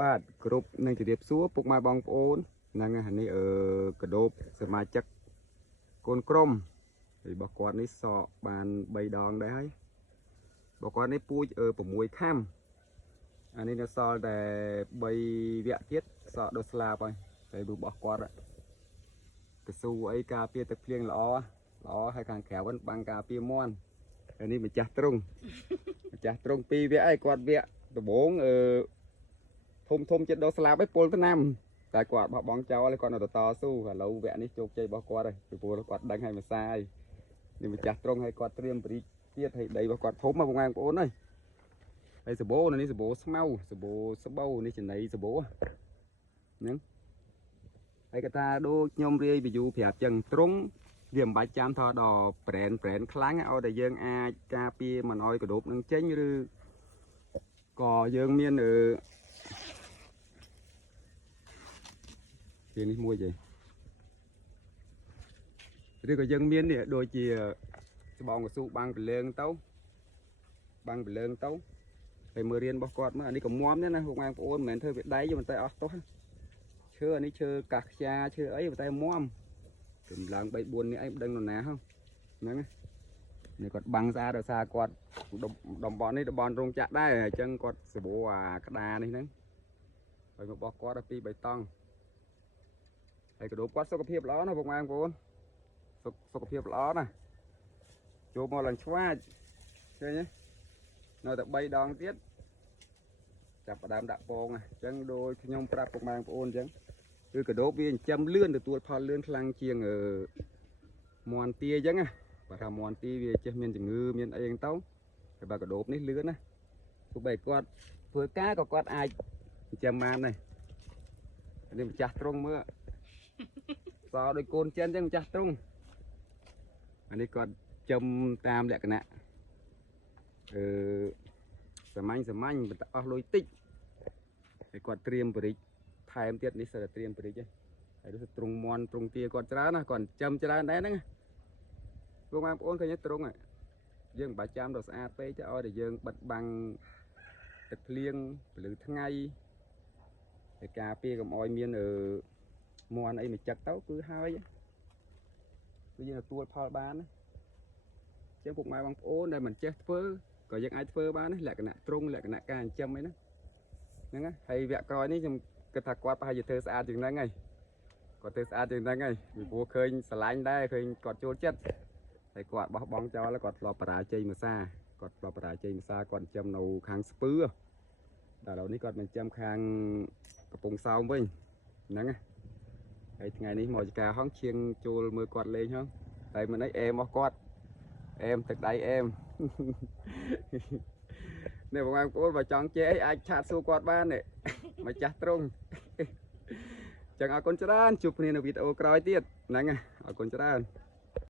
បាទគ្រប់នឹងជម្រាបសួរពុកម៉ែបងប្អូនហ្នឹងនេះកដោបសមាជិកកូនក្រុមរបស់គាត់នេះសក់បាន3ដងដែរហើយរបស់គាត់នេះពូជ6ខាំអានេះនៅសល់តែ3វគ្គទៀតសក់ដូចស្លាប់ហើយតែរបស់គាត់កស៊ូអីការពារទឹកភ្លៀងល្អហើយខាងក្រៅវិញបាំងការពារមន់ហើយនេះម្ចាស់ទ្រុង2វគ្គឯងគាត់វគ្គដំបូងធំចិត្តដល់ស្លាប់ឯងពលថ្នាំតែគាត់បោះបង់ចោលហើយគាត់នៅតស៊ូឥឡូវវគ្គនេះជោគជ័យរបស់គាត់ហើយពីព្រោះគាត់ដឹងហើយមួយសាយនេះម្ចាស់ទ្រុងហើយគាត់ត្រៀមបរិយាទៀតហើយដីរបស់គាត់ធំមកបងប្អូនហើយសបោនេះសបោស្មៅសបោស្បោនេះចំណៃសបោហ្នឹងហើយគាត់ថាដូចខ្ញុំរាយវីយូប្រាប់ចឹងទ្រុងវាមិនបាច់ចាំថតដល់ប្រែនខ្លាំងឲ្យតែយើងអាចការពារមិនឲ្យកដោបនឹងចេញឬក៏យើងមានជានេះមួយទេឬក៏យើងមាននេះដូចជាស្បោងកស៊ូបាំងព្រលើងទៅហើយមើលរៀនរបស់គាត់មើលអានេះក៏មុំដែរណាបងប្អូនមិនមែនធ្វើវាដៃទេមិនតែអស់ទោះឈើអានេះឈើកាសខ្យាឈើអីតែមុំកម្លាំង3 4នេះឯងដឹងនរណាហ្នឹងនេះគាត់បាំងស្អាតដោយសារគាត់តំបន់នេះតំបន់រោងចក្រដែរអញ្ចឹងគាត់សបោអាក្តារនេះហ្នឹងហើយរបស់គាត់ដល់2 3តង់ហើយកដោបគាត់សុខភាពល្អណាស់បងប្អូនសុខភាពល្អណាស់ចូលមកឡើងឆ្វាចឃើញទេនៅតែ3ដងទៀតចាប់ផ្ដើមដាក់ពងអញ្ចឹងដូចខ្ញុំប្រាប់បងប្អូនអញ្ចឹងគឺកដោបវាចិញ្ចឹមលឿនទទួលផលលឿនខ្លាំងជាងមន់ទាអញ្ចឹងណាបើថាមន់ទាវាចេះមានជំងឺមានអីហ្នឹងទៅហើយបើកដោបនេះលឿនណាទោះបីគាត់ធ្វើការក៏គាត់អាចចិញ្ចឹមបានដែរនេះម្ចាស់ទ្រុងមើលសដោយកូនចិនអញ្ចឹងម្ចាស់ទ្រុងអានេះគាត់ចំតាមលក្ខណៈសាមញ្ញប៉ុន្តែអស់លុយតិចហើយគាត់ត្រៀមបរិចថែមទៀតនេះសិតតែត្រៀមបរិចហើយដូចទ្រុងមន់ទ្រុងទាគាត់ច្រើនណាគាត់ចំច្រើនដែរហ្នឹងបងប្អូនឃើញទ្រុងយើងមិនបាច់ចាំដល់ស្អាតពេកទេឲ្យតែយើងបិទបាំងទឹកភ្លៀងពលឺថ្ងៃហើយការពារកុំឲ្យមានមន់អីមកចឹកទៅគឺហើយគឺយើងទទួលផលបានណាចឹងពុកម៉ែបងប្អូនដែលមិនចេះធ្វើក៏យើងអាចធ្វើបានលក្ខណៈទ្រុងលក្ខណៈការចិញ្ចឹមអីហ្នឹងហើយវគ្គក្រោយនេះខ្ញុំគិតថាគាត់ប្រហែលជាធ្វើស្អាតជាងហ្នឹងហើយគាត់ធ្វើស្អាតជាងហ្នឹងហើយពីព្រោះឃើញស្រឡាញ់ដែរឃើញគាត់ចូលចិត្តហើយគាត់បោះបង់ចោលហើយគាត់ធ្លាប់បរាជ័យមួយសាគាត់ចិញ្ចឹមនៅខាងស្ពឺតែឥឡូវនេះគាត់មិនចិញ្ចឹមខាងកំពង់សោមវិញហ្នឹងហើយថ្ងៃនេះមកចការហងឈៀងចូលមើលគាត់លេងហងតែមិនអីអែមរបស់គាត់អែមទឹកដៃអែមនេះបងប្អូនបើចង់ជែកអាចឆាតសួរគាត់បាននេះមកចាស់ទ្រុងចឹងអរគុណច្រើនជួបគ្នានៅវីដេអូក្រោយទៀតហ្នឹងអរគុណច្រើន